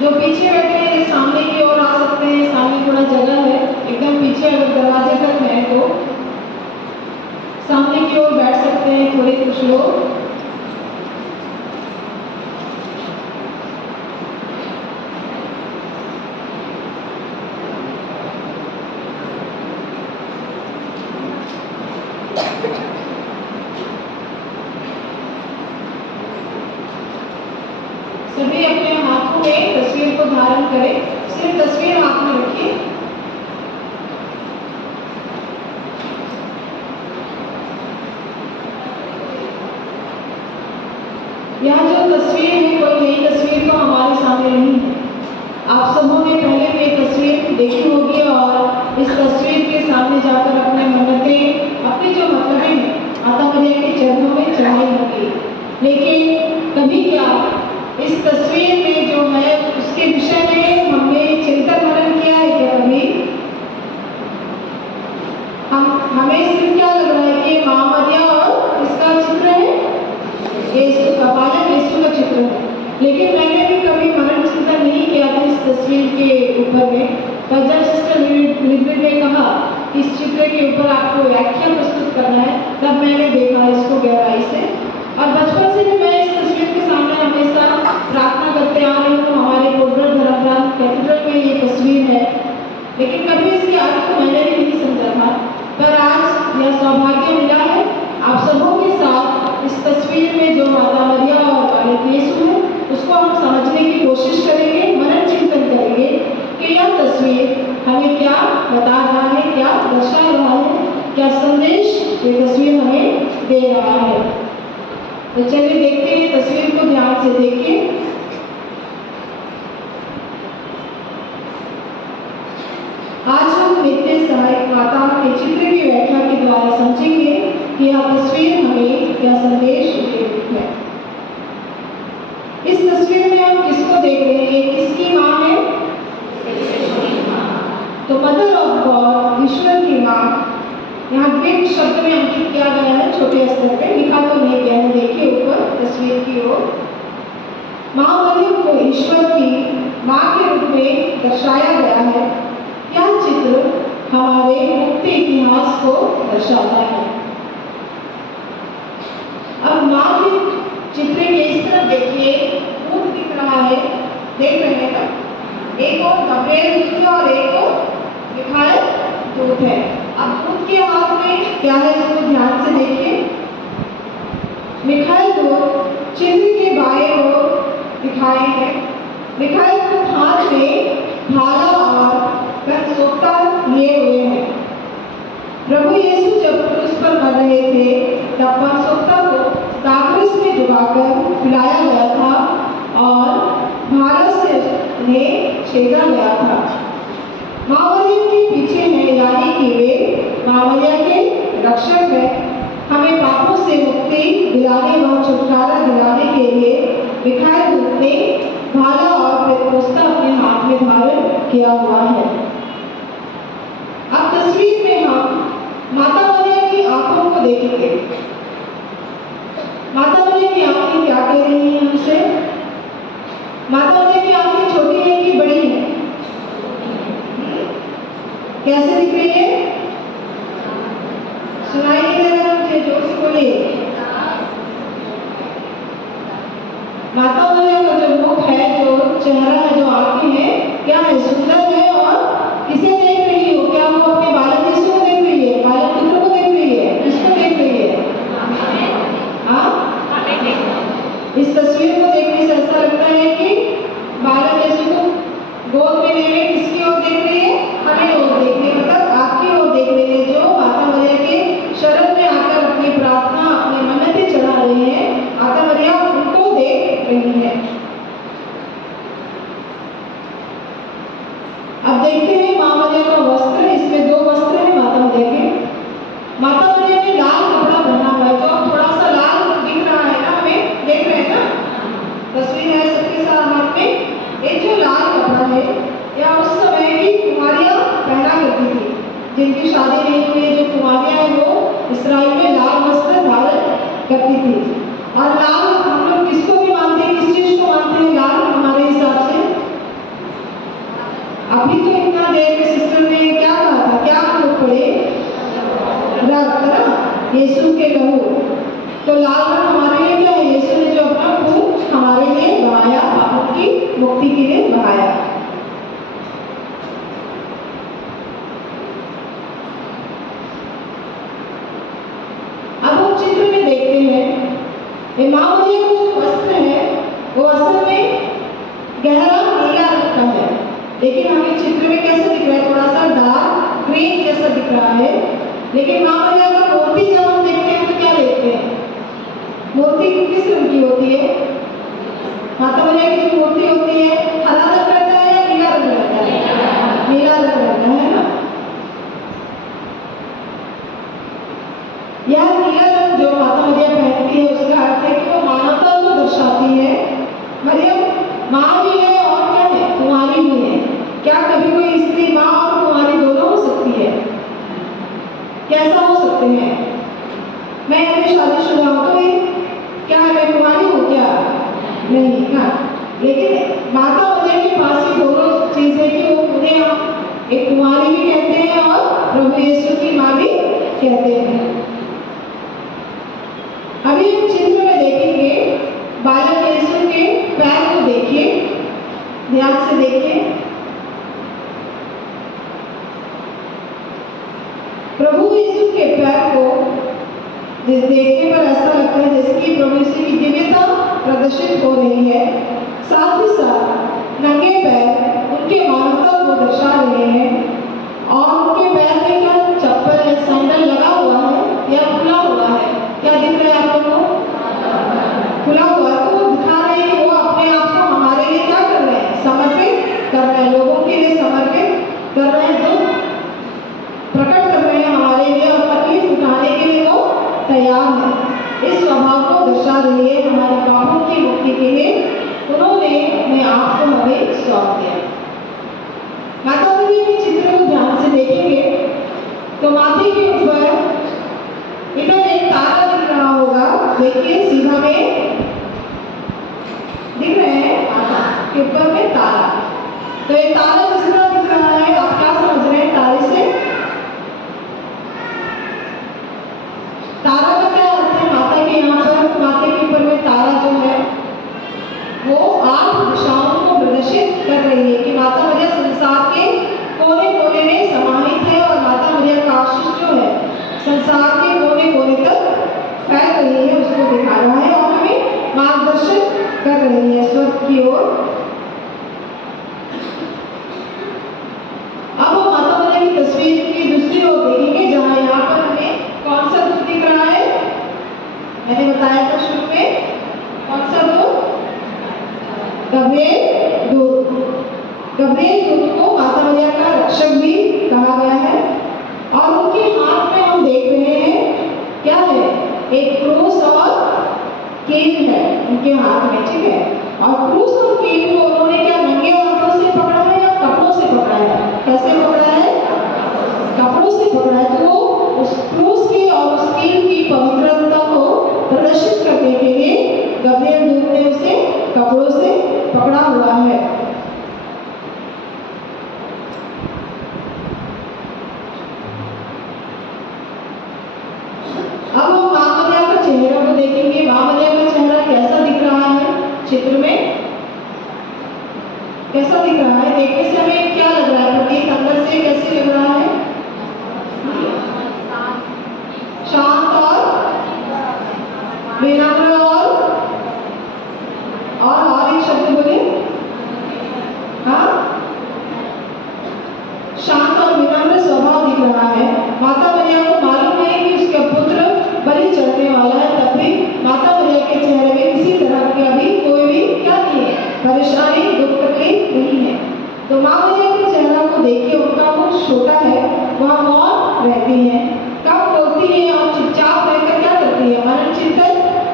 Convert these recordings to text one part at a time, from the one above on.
जो पीछे बैठे हैं सामने की ओर आ सकते हैं, सामने थोड़ा जगह है, एकदम पीछे अगर दरवाजे तक है तो सामने की ओर बैठ सकते हैं थोड़े कुछ लोग। सभी अपने हाथों में तस्वीर को धारण करें, सिर्फ तस्वीर हाथ में रखिए। यह जो तस्वीर है कोई नई तस्वीर तो हमारे सामने नहीं है। आप सबों ने पहले भी ये तस्वीर देखी होगी और इस तस्वीर के सामने जाकर अपने मन्नतें, अपनी जो मतलबें हैं माता मरियम के चरणों में चढ़ाई होगी। लेकिन कभी क्या इस तस्वीर में जो है उसके विषय में हमने चिंतन मनन किया है क्या? कभी हमें सिर्फ क्या लग रहा है कि माँ मरियम और इसका चित्र है, यीशु का, बालक यीशु का चित्र है। लेकिन मैंने भी कभी मनन चिंतन नहीं किया था इस तस्वीर के ऊपर में। पर जब सिस्टर लिब्रिड ने कहा कि इस चित्र के ऊपर आपको व्याख्या प्रस्तुत करना है, तब मैंने देखा इसको गहराई से। और बचपन से भी मैं इस तस्वीर के सामने हमेशा प्रार्थना करते आ रही हूँ। हमारे कोडर धर्मदास कैथेड्रल में ये तस्वीर है, लेकिन कभी इसके अर्थ को मैंने भी नहीं समझा था। पर आज यह सौभाग्य मिला है आप सबों के साथ इस तस्वीर में जो माता मरियम और बालक यीशु है उसको हम समझने की कोशिश करेंगे, मनन चिंतन करेंगे कि यह तस्वीर हमें क्या बता रहा है, क्या दर्शा रहा है, क्या संदेश ये तस्वीर हमें दे रहा है। तो चलिए देखते हैं तस्वीर को ध्यान से देखिए। आज हम नित्य सहायक माता के चित्र की व्याख्या के द्वारा समझेंगे कि यह तस्वीर हमें क्या संदेश देती है। इस तस्वीर में हम किसको देख रहे हैं? किसकी माँ है? तो मदर ऑफ गॉड, ईश्वर की माँ। यहाँ ग्रीक शब्द में अंकित किया गया है, छोटे स्तर पे लिखा तो नहीं गया है, देखिए ऊपर तस्वीर की ओर। माँ मरियम को ईश्वर की माँ के रूप में दर्शाया गया है। यह चित्र हमारे मुक्ति इतिहास को दर्शाता है। अब माँ के चित्र के इस तरफ देखिए, ऊँट दिख रहा है, देख रहे हैं ना? एक और गब्रिएल दूत है और एक और मिखाएल दूत है। अब ऊँट के हाथ में क्या है इसको ध्यान से देखिए। मिखाएल दूत चित्र के बाएं ओर दिखाए हैं। मिखाएल दूत हाथ में भाला और सोता लिए हुए हैं। प्रभु यीशु जब क्रूस पर मर रहे थे तब सोता को कागज में डुबाकर पिलाया गया था और भाला से उन्हें छेदा गया था। माँ मरियम के पीछे है, यानी कि वे माँ मरियम के रक्षक है। हमें पापों से मुक्ति दिलाने व छुटकारा दिलाने के लिए मिखाएल दूत ने भाला और पेतरोस्ता अपने हाथ में धारण किया हुआ है। अब तस्वीर में हम माता मरियम की आंखों को देखेंगे। माता मरियम की आंखें क्या कह रही हैं हमसे? माता मरियम की आंखें छोटी है कि बड़ी है? कैसे दिख रही है? सुनाई नहीं दे रहा मुझे, जोर से बोलिए। माता मरियम का जो मुख है, जो चेहरा है, जो आंखें हैं, क्या है? सुंदर है। और किसे देख रही हो? क्या वो अपने बालक यीशु को देख रही है? बालक पुत्र को देख रही है? किसको देख रही है? हाँ, इस तस्वीर को देखने से ऐसा लगता है कि बालक यीशु को गोद में लेने किसकी ओर देख रही है? हमें ओर देख रही है, मतलब आपकी ओर देख रही है। जो माता मरियम के शरण में आकर अपनी प्रार्थना, अपनी मन्नतें चढ़ा रहे हैं, माता मरियम उनको देख रही है। अब देखते हैं माँ मरियम का वस्त्र। इसमें दो वस्त्र है माता मरियम के। माता मरियम ने लाल कपड़ा पहना हुआ है, तो थोड़ा सा लाल दिख रहा है ना, हमें देख रहे हैं ना, तस्वीर है सबके साथ हाथ में। ये जो लाल कपड़ा है यह उस समय की कुमारियां पहना करती थी, जिनकी शादी नहीं हुई है, जो कुमारियां हैं वो इसराइल में लाल वस्त्र धारण करती थी। और लाल हम लोग किसको भी मानते हैं, किस चीज को मानते हैं लाल हमारे हिसाब से? मुक्ति के लिए बहाया। अब हम चित्र में देखते हैं ये माँ मरियम का जो वस्त्र है वो असल में गहरा नीला रंग का है, लेकिन हमें चित्र में कैसे दिख रहा है, थोड़ा सा डार्क ग्रीन जैसा दिख रहा है। लेकिन माँ मरियम का मूर्ति जब हम देखते हैं तो क्या देखते हैं, मूर्ति किस रंग की होती है? माता मरियम की जो मूर्ति होती है हरा रंग रहता है या नीला रंग रहता है? नीला रंग रहता है ना। यह नीला रंग जो माता मरियम पहनती है उसका अर्थ है कि वो मानवता को दर्शाती है। मरियम माँ भी है और क्या है, कुंवारी भी है। क्या कभी कोई स्त्री माँ और कुंवारी दोनों हो सकती है? कैसा हो सकते हैं? मैं अभी शादीशुदा हूँ तो क्या मैं कुंवारी हूँ क्या? नहीं ना। लेकिन माता मरियम के पास ये दोनों चीजें कि वो उन्हें हम एक कुंवारी भी कहते हैं और प्रभु यीशु की माँ भी कहते हैं। अभी हम चित्र में देखेंगे बालक यीशु के पैर को देखिए, ध्यान से देखिए। प्रभु यीशु के पैर को देखने पर ऐसा लगता है जैसे कि प्रभु यीशु की दिव्यता प्रदर्शित हो रही है। साथ ही साथ नंगे पैर उनके मानवता को दर्शा रहे हैं और उनके पैर में क्या चप्पल या सैंडल लगा हुआ है या खुला हुआ है? क्या दिख रहा है आप लोगों को? खुला हुआ है। तो दिखा रहे हैं कि वो अपने आप को हमारे लिए क्या कर रहे हैं, समर्पित कर रहे हैं, लोगों के लिए समर्पित कर रहे हैं, जो प्रकट कर रहे हैं हमारे लिए और तकलीफ उठाने के लिए वो तैयार है। इस स्वभाव को दर्शा रही है हमारे पापों की मुक्ति के लिए उन्होंने अपने आप को हमें सौंप दिया। माता मरियम के चित्र को ध्यान से देखेंगे तो माथे के ऊपर इधर एक तारा दिख रहा होगा, देखिए सीधा में दिख रहे हैं के ऊपर में तारा। तो ये तारा जिस तरह दिख रहा है आप क्या समझ रहे हैं तारे से? तारा का क्या अर्थ है? माता के यहाँ पर माथे के ऊपर में तारा जो है वो 8 दिशाओं को प्रदर्शित कर रही है कि माता मरियम संसार के कोने कोने में समाहित है और माता मरियम का आशीष जो है संसार के कोने कोने तक फैल रही है, उसको दिखा रहा है और हमें मार्गदर्शन कर रही है स्वर्ग की ओर। अब हम माता मरियम की तस्वीर की दूसरी ओर देखेंगे जहाँ यहाँ पर हमें कौन सा दूत दिख रहा है? मैंने बताया था शुरू में, कौन सा दूत? गब्रिएल दूत। गब्रिएल दूत को माता मरियम का रक्षक भी कहा गया है और उनके हाथ में हम देख रहे हैं क्या है, एक क्रूस और कील है उनके हाथ में, ठीक है। और क्रूस और कील को उन्होंने क्या नंगे हाथों से पकड़ा है या कपड़ों से पकड़ा है? कैसे पकड़ा है? कपड़ों से पकड़ा है। तो उस क्रूस की और उस कील की पवित्रता को प्रदर्शित करने के लिए गब्रिएल दूत ने उसे कपड़ों से पकड़ा हुआ है। अब हम माँ मरियम का चेहरा को देखेंगे। माँ मरियम का चेहरा कैसा दिख रहा है चित्र में? कैसा दिख रहा है? देखने से हमें क्या लग रहा है? प्रतीक अंदर से कैसे लग रहा है? शांत और विनम्र और एक शब्द बोले, हाँ, शांत और विनम्र स्वभाव दिख रहा है। माता मरियम को मालूम है कि उसका पुत्र बलि चढ़ने वाला है, तब भी माता मरियम के चेहरे में किसी तरह की अभी कोई भी क्या नहीं है, परेशानी दुख तकलीफ नहीं है। तो माँ मरियम के चेहरा को देखिए, उनका मुख छोटा है, वह मौन रहती है, कम बोलती है और चुपचाप रहकर क्या करती है, मनन चिंतन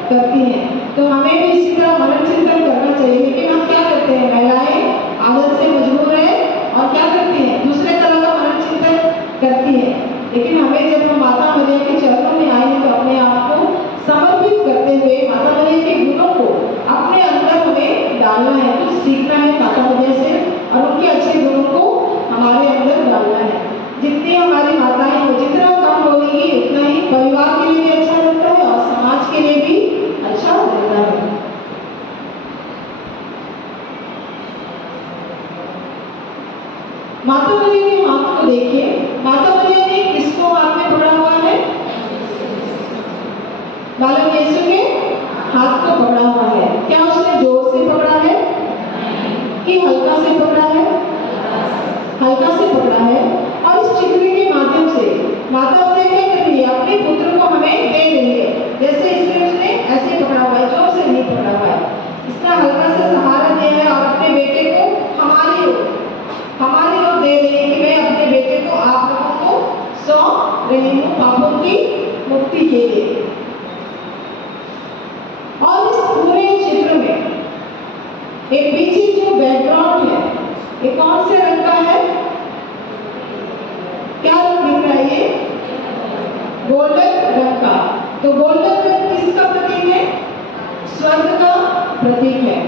करती है। तो हमें भी इसी तरह मनन चिंतन करना चाहिए। लेकिन हम क्या करते हैं, महिलाएं आदत से मजबूर है और क्या करती है, दूसरे तरह का मनन चिंतन करती है। लेकिन हमें जब हम माता मरियम के चरणों में आए हैं तो अपने आप को समर्पित करते हुए माता मरियम के गुणों को अपने अंदर हमें डालना है, कुछ सीखना है माता मरियम से और उनके अच्छे गुणों को हमारे अंदर डालना है। जितनी हमारी माताएं हो, जितना कम बोलेंगी उतना ही परिवार के लिए भी अच्छा रहता है और समाज के लिए भी अच्छा रहता है। माता मरियम के हाथ को देखिए, माता मरियम ने किसको हाथ में पकड़ा हुआ है? बालक यीशु के हाथ को पकड़ा हुआ है। क्या उसने जोर से पकड़ा है कि हल्का से पकड़ा है? हल्का से पकड़ा है। और इस चित्र के माध्यम से माता मरियम क्या कर रही है? अपने पुत्र को हमें दे रही है। जैसे इसमें उसने ऐसे पकड़ा हुआ है, जोर से नहीं पकड़ा हुआ है, इसने हल्का सा सहारा दिया है और अपने बेटे को हमारी ओर दे रही है कि मैं अपने बेटे को आप लोगों को सौंप रही हूँ पापों की मुक्ति के लिए। और इस पूरे चित्र में एक पीछे जो बैकग्राउंड है, ये कौन से रंग का है? क्या रंग दिख रहा है? ये गोल्डन रंग का। तो गोल्डन रंग किसका प्रतीक है? स्वर्ग का प्रतीक है।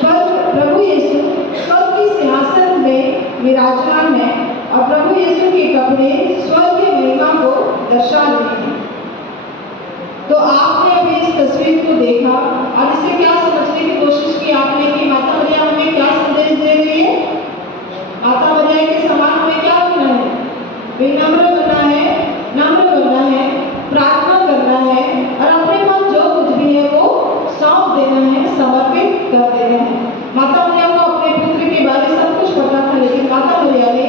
पर प्रभु यीशु स्वर्ग के सिंहासन में विराजमान है और प्रभु यीशु के कपड़े स्वर्ग की महिमा को दर्शा रहे हैं। तो आपने अभी इस तस्वीर को देखा और इसे क्या समझने की कोशिश की आपने कि माता मरियम हमें क्या संदेश दे रही है? माता मरियम के समान हमें क्या करना है? विनम्र बनना है, नम्र बनना है, प्रार्थना करना है और अपने पास जो कुछ भी है वो सौंप देना है, समर्पित कर देना है। माता मरियम को अपने पुत्र के बारे में सब कुछ पता था, लेकिन माता मरियम ने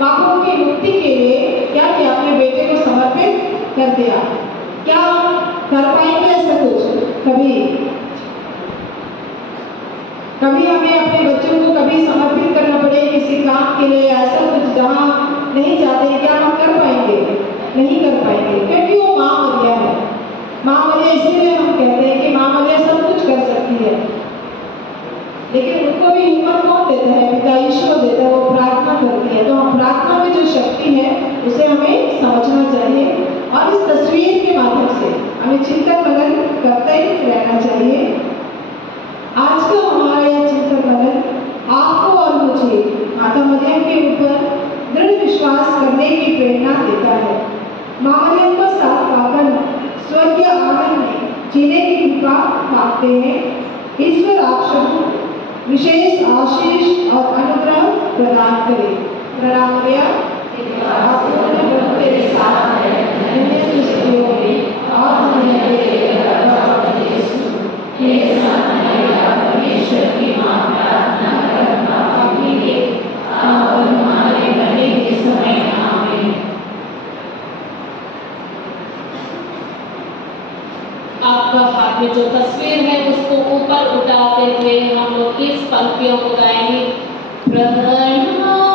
पापों की मुक्ति के लिए क्या किया? अपने बेटे को समर्पित कर दिया। क्या कर पाएंगे ऐसा कुछ? कभी हमें अपने बच्चों को कभी समर्पित करना पड़े किसी काम के लिए, ऐसा कुछ जहाँ नहीं जाते, क्या हम कर पाएंगे? नहीं कर पाएंगे, क्योंकि वो माँ मरियम है। माँ मरियम इसीलिए हम कहते हैं कि माँ मरियम सब कुछ कर सकती है, लेकिन उनको भी हिम्मत कौन देता है? पिता ईश्वर देता है। वो प्रार्थना करती है। तो हम प्रार्थना में जो शक्ति है उसे हमें समझना चाहिए और इस तस्वीर के माध्यम से हमें चिंतन मनन करते ही रहना चाहिए। आज का हमारा यह चिंतन मनन आपको और मुझे माता मरियम के ऊपर दृढ़ विश्वास करने की प्रेरणा देता है। माँ मरियम का साथ पाकर स्वर्गीय आनंद में जीने की कृपा मांगते हैं। ईश्वर आप सबको विशेष आशीष और अनुग्रह प्रदान करे। प्रणाम मरिया, आपको प्रभु तेरे साथ है, धन्य तू स्त्रियों में और धन्य तेरा गर्भ यीशु। हे माता परमेश्वर की मां, प्रार्थना कर पापी के और हमारे मरने के समय। आमीन। आपका हाथ में जो तस्वीर है उसको ऊपर उठाते हुए हम लोग इस पंक्तियों को गाएंगे। प्रणाम